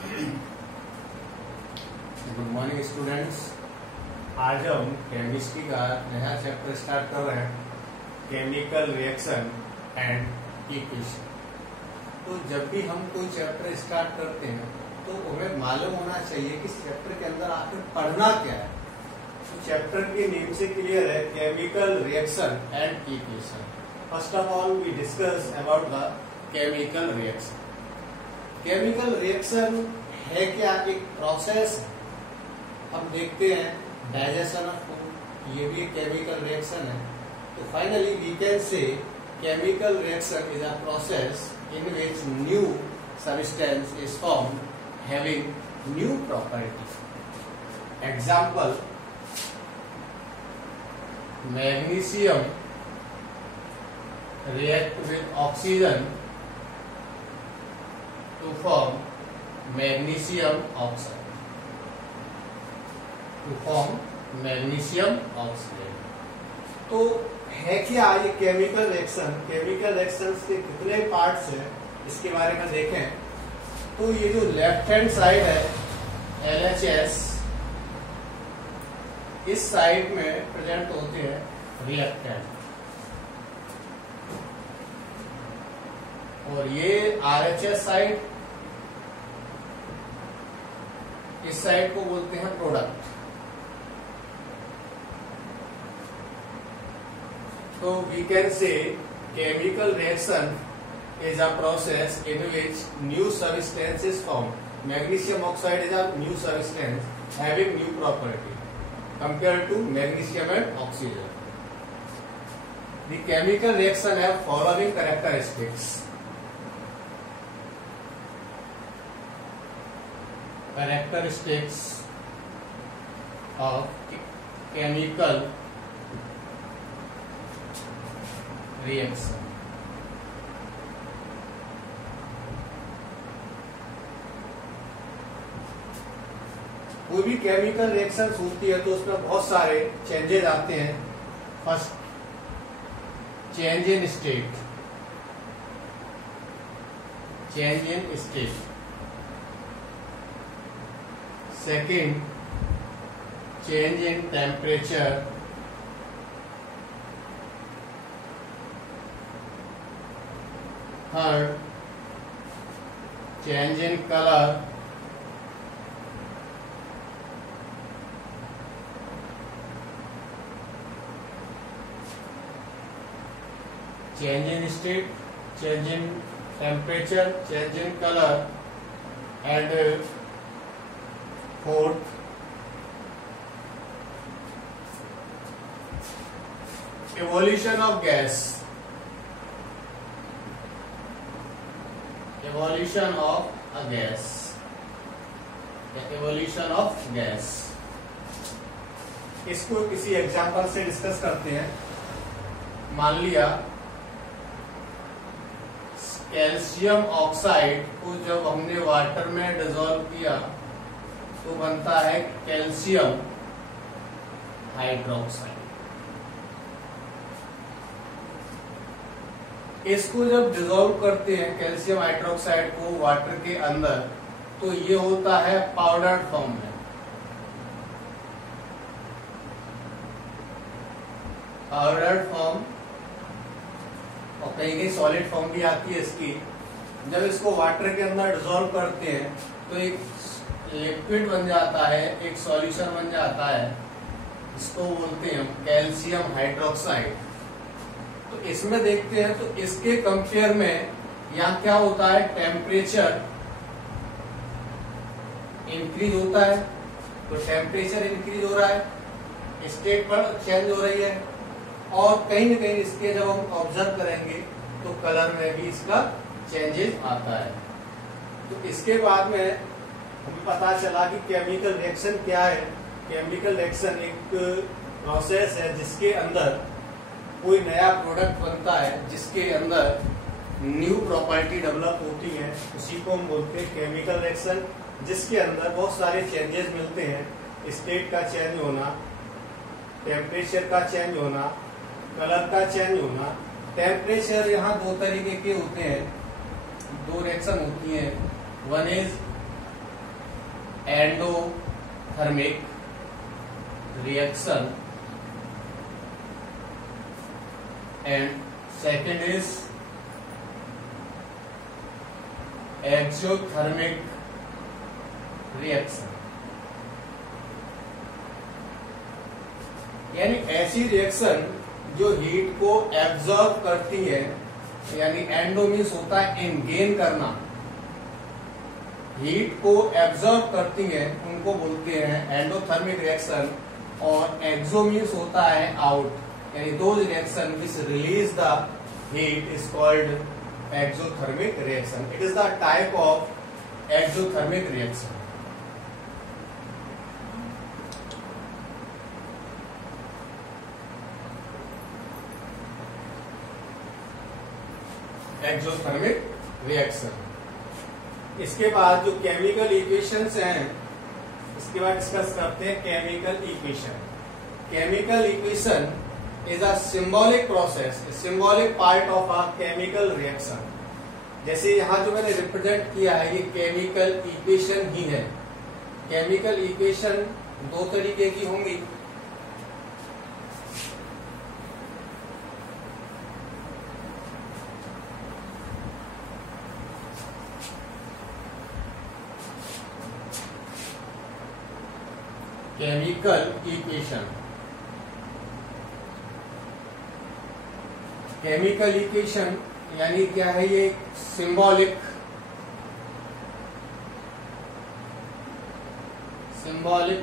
Good morning students. आज हम chemistry का नया चैप्टर स्टार्ट कर रहे हैं, केमिकल रिएक्शन एंड इक्वेशन। तो जब भी हम कोई चैप्टर स्टार्ट करते हैं तो हमें मालूम होना चाहिए कि इस चैप्टर के अंदर आखिर पढ़ना क्या है। तो चैप्टर के नेम से क्लियर है, chemical reaction and equation. First of all we discuss about the chemical reaction. Chemical reaction है क्या? एक प्रोसेस है। हम देखते हैं डाइजेशन ऑफ फूड, ये भी एक केमिकल रिएक्शन है। तो finally we can say chemical reaction is a process in which new substance is formed having new properties. Example: magnesium react with oxygen to form magnesium oxide. To form magnesium oxide. तो है क्या ये chemical reaction? Chemical reaction के कितने parts हैं इसके बारे में देखें तो ये जो लेफ्ट हैंड साइड है LHS, इस साइड में प्रेजेंट होते हैं रिएक्टेंट, और ये RHS साइड, इस साइड को बोलते हैं product. So we can say chemical reaction is a process in which new substance is formed. Magnesium oxide is a new substance having new property compared to magnesium and oxygen. The chemical reaction have following characteristics. Characteristics of chemical reaction. कोई भी chemical reaction होती है तो उसमें बहुत सारे changes आते हैं। First, change in state. Change in state. Second, change in temperature. Third, change in color. Change in state, change in temperature, change in color, and fourth, evolution of gas. Evolution of a gas. Evolution of gas. इसको किसी example से discuss करते हैं। मान लिया calcium oxide को जब हमने वाटर में डिसॉल्व किया तो बनता है कैल्शियम हाइड्रोक्साइड। इसको जब डिसॉल्व करते हैं कैल्शियम हाइड्रोक्साइड को वाटर के अंदर तो ये होता है पाउडर फॉर्म में। पाउडर फॉर्म, और कहीं कहीं सॉलिड फॉर्म भी आती है इसकी। जब इसको वाटर के अंदर डिसॉल्व करते हैं तो एक लिक्विड बन जाता है, एक सॉल्यूशन बन जाता है, इसको बोलते हैं हम कैल्शियम हाइड्रोक्साइड। तो इसमें देखते हैं तो इसके कंपेयर में यहाँ क्या होता है, टेम्परेचर इंक्रीज होता है। तो टेम्परेचर इंक्रीज हो रहा है, स्टेट पर चेंज हो रही है, और कहीं न कहीं इसके जब हम ऑब्जर्व करेंगे तो कलर में भी इसका चेंजेस आता है। तो इसके बाद में हमें पता चला कि केमिकल रिएक्शन क्या है। केमिकल रिएक्शन एक प्रोसेस है जिसके अंदर कोई नया प्रोडक्ट बनता है, जिसके अंदर न्यू प्रॉपर्टी डेवलप होती है, उसी को हम बोलते हैं केमिकल रिएक्शन। जिसके अंदर बहुत सारे चेंजेस मिलते हैं, स्टेट का चेंज होना, टेम्परेचर का चेंज होना, कलर का चेंज होना। टेम्परेचर यहाँ दो तरीके के होते हैं, दो रिएक्शन होती हैं। One is endothermic reaction and second is exothermic reaction। यानी ऐसी रिएक्शन जो हीट को एब्जॉर्ब करती है, यानी एंडो मीन्स होता है इन, गेन करना, हीट को एब्जॉर्ब करती है, उनको बोलते हैं एंडोथर्मिक रिएक्शन। और एक्सो मीन्स होता है आउट, यानी those reaction which release the heat is called exothermic reaction. It is the type of exothermic reaction. Exothermic reaction। इसके बाद जो केमिकल इक्वेशंस हैं, इसके बाद डिस्कस करते हैं chemical equation. Chemical equation is a symbolic process, a symbolic part of a chemical reaction। जैसे यहाँ जो मैंने रिप्रेजेंट किया है ये केमिकल इक्वेशन ही है। केमिकल इक्वेशन दो तरीके की होंगी, केमिकल इक्वेशन। केमिकल इक्वेशन यानी क्या है, ये सिंबॉलिक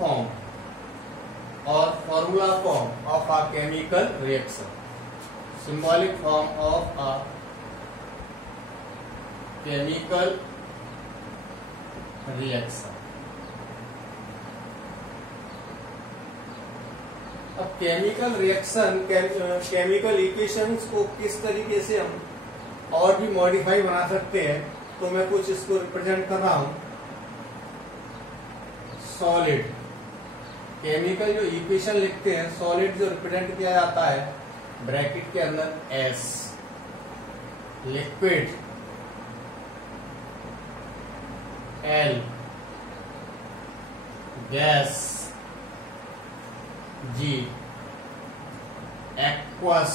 फॉर्म और formula form of a chemical reaction. Symbolic form of a chemical reaction. अब केमिकल रिएक्शन, केमिकल इक्वेशंस को किस तरीके से हम और भी मॉडिफाई बना सकते हैं, तो मैं कुछ इसको रिप्रेजेंट कर रहा हूं। सॉलिड, केमिकल जो इक्वेशन लिखते हैं, सॉलिड जो रिप्रेजेंट किया जाता है ब्रैकेट के अंदर एस, लिक्विड एल, गैस जी, एक्वस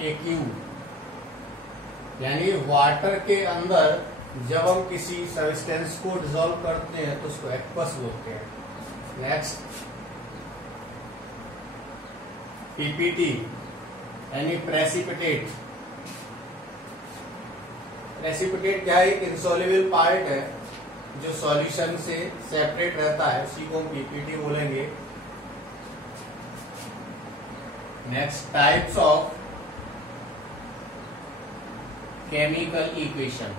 एक्यू। यानी वाटर के अंदर जब हम किसी सब्सटेंस को डिसॉल्व करते हैं तो उसको एक्वस बोलते हैं। नेक्स्ट पीपीटी यानी प्रेसिपिटेट। प्रेसिपिटेट क्या है, एक इंसॉल्युबल पार्ट है जो सॉल्यूशन से सेपरेट रहता है, उसी को हम पीपीटी बोलेंगे। Next types of chemical equation.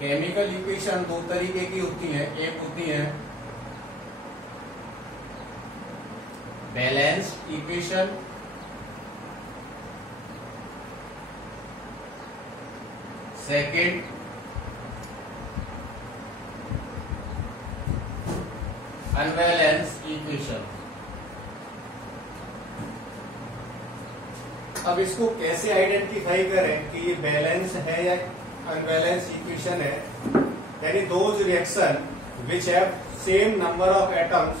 Chemical equation दो तरीके की होती है, एक होती है balanced equation, second unbalanced equation. अब इसको कैसे आइडेंटिफाई करें कि ये बैलेंस है या अनबैलेंस इक्वेशन है। यानी those reaction which have same number of atoms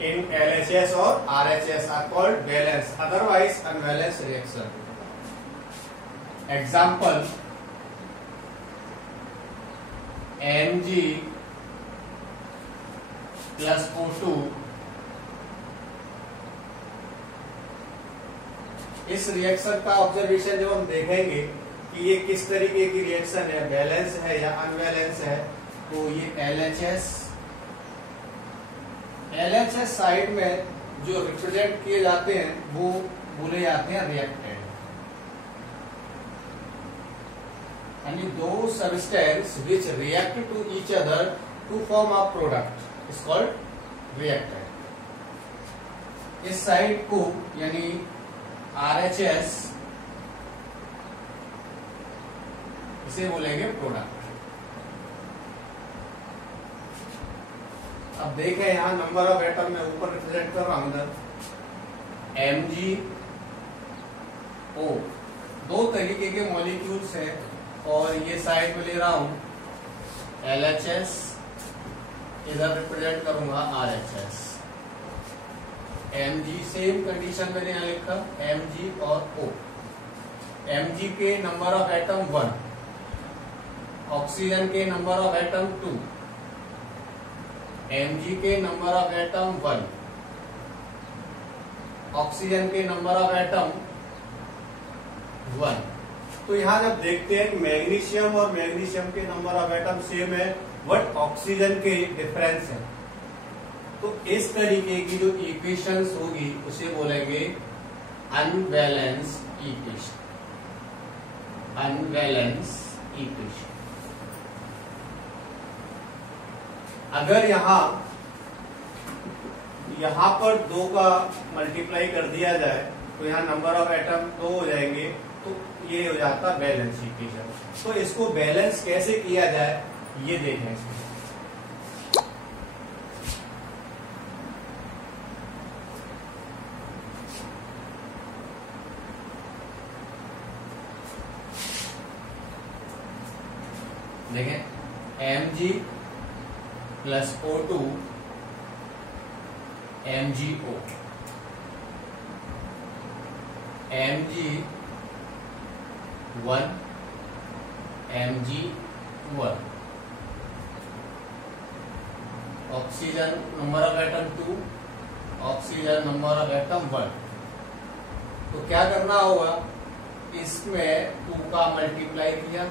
in LHS or RHS are called balanced, otherwise unbalanced reaction. Example: Mg plus O2। इस रिएक्शन का ऑब्जर्वेशन जब हम देखेंगे कि ये किस तरीके की रिएक्शन है, बैलेंस है या अनबैलेंस है, तो ये LHS साइड में जो रिप्रेजेंट किए जाते हैं वो बोले जाते हैं रिएक्टेंट। यानी दो substance which react to each other to form a product is called reactant. इस साइड को यानी RHS इसे बोलेंगे प्रोडक्ट। अब देखें यहां नंबर ऑफ एटम में ऊपर रिप्रेजेंट कर रहा हूं इधर Mg O। दो तरीके के मॉलिक्यूल्स हैं और ये साइड में ले रहा हूं LHS, इधर रिप्रेजेंट करूंगा RHS। Mg सेम कंडीशन मैंने यहां लिखा Mg और O। Mg के नंबर ऑफ एटम 1, ऑक्सीजन के नंबर ऑफ एटम 2, Mg के नंबर ऑफ एटम 1, ऑक्सीजन के नंबर ऑफ एटम 1। तो यहां जब देखते हैं मैग्नीशियम और मैग्नीशियम के नंबर ऑफ एटम सेम है, बट ऑक्सीजन के डिफरेंस है, तो इस तरीके की जो इक्वेशंस होगी उसे बोलेंगे अनबैलेंस इक्वेशन। Unbalance equation. अगर यहां पर 2 का मल्टीप्लाई कर दिया जाए तो यहां नंबर ऑफ एटम 2 हो जाएंगे, तो ये हो जाता बैलेंस इक्वेशन। तो इसको बैलेंस कैसे किया जाए ये देखें। देखें Mg plus O2 MgO, Mg1 Mg1, oxygen number of atom 2, oxygen number of atom 1। तो क्या करना होगा, इसमें 2 का मल्टीप्लाई किया,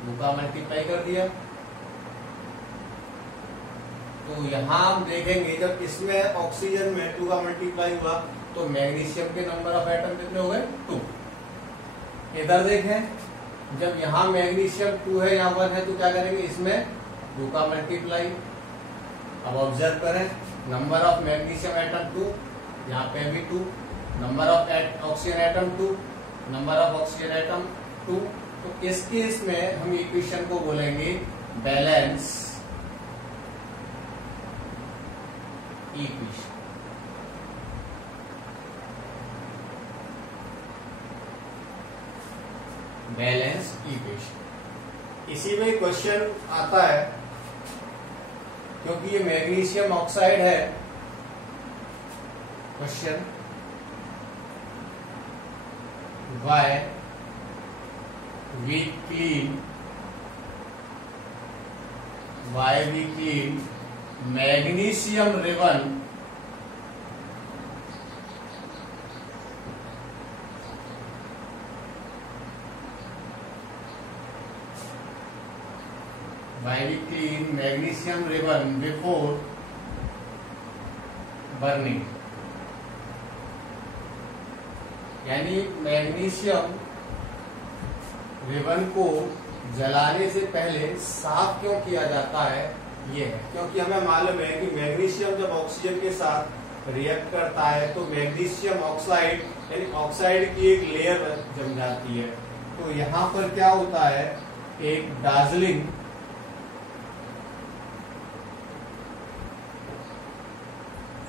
2 का मल्टीप्लाई कर दिया, तो यहां हम देखेंगे जब इसमें ऑक्सीजन में 2 का मल्टीप्लाई हुआ तो मैग्नीशियम के नंबर ऑफ एटम कितने हो गए 2। इधर देखें जब यहां मैग्नीशियम 2 है, यहां 1 है, तो क्या करेंगे इसमें 2 का मल्टीप्लाई। अब ऑब्जर्व करें नंबर ऑफ मैग्नीशियम एटम 2, यहाँ पे भी 2, number of oxygen atom 2, number of oxygen atom 2। तो इस केस में हम इक्वेशन को बोलेंगे बैलेंस इक्वेशन। Balance equation. इसी में क्वेश्चन आता है, क्योंकि ये मैग्नीशियम ऑक्साइड है, question why we clean magnesium ribbon before burning। यानी मैग्नीशियम रिबन को जलाने से पहले साफ क्यों किया जाता है, ये है क्योंकि हमें मालूम है कि मैग्नीशियम जब ऑक्सीजन के साथ रिएक्ट करता है तो मैग्नीशियम ऑक्साइड यानी ऑक्साइड की एक लेयर जम जाती है। तो यहाँ पर क्या होता है, एक डार्जिलिंग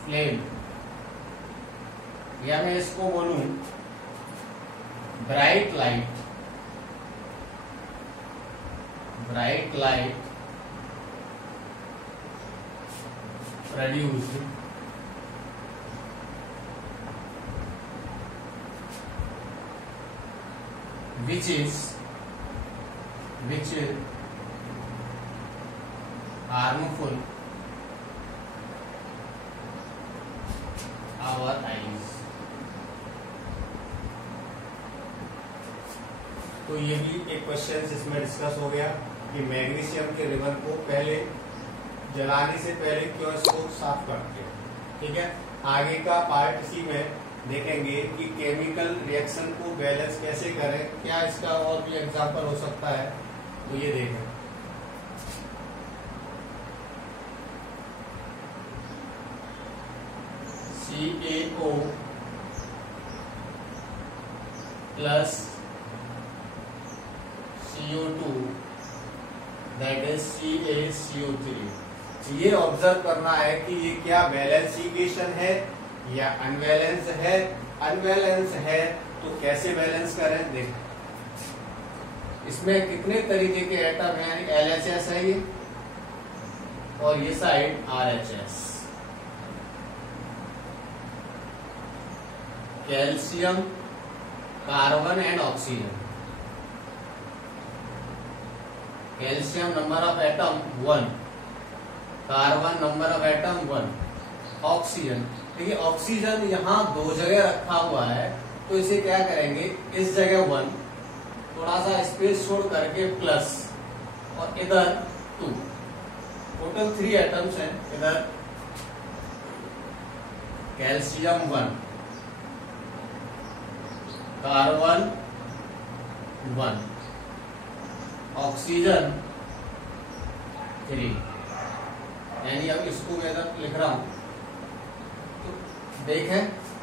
फ्लेम, या मैं इसको बोलूं bright light produced which is harmful our eyes। तो ये भी एक क्वेश्चन इसमें डिस्कस हो गया कि मैग्नीशियम के रिबन को पहले जलाने से पहले क्यों इसको साफ करते हैं। ठीक है, आगे का पार्ट इसी में देखेंगे कि केमिकल रिएक्शन को बैलेंस कैसे करें, क्या इसका और भी एग्जांपल हो सकता है, तो ये देखें। CaO plus CO2 that is CaCO3। ये ऑब्जर्व करना है कि ये क्या बैलेंस इक्वेशन है या अनबैलेंस है। अनबैलेंस है तो कैसे बैलेंस करें, देख इसमें कितने तरीके के एटम हैं, LHS है ये और ये side RHS। Calcium, carbon and oxygen. Calcium number of atom 1, carbon number of atom 1, oxygen. देखिए ऑक्सीजन यहाँ दो जगह रखा हुआ है, तो इसे क्या करेंगे, इस जगह 1, थोड़ा सा स्पेस छोड़ करके प्लस, और इधर 2, टोटल 3 एटम्स हैं। इधर कैल्शियम 1, कार्बन 1, ऑक्सीजन 3। यानी अब इसको मैं इधर लिख रहा हूं, तो देखें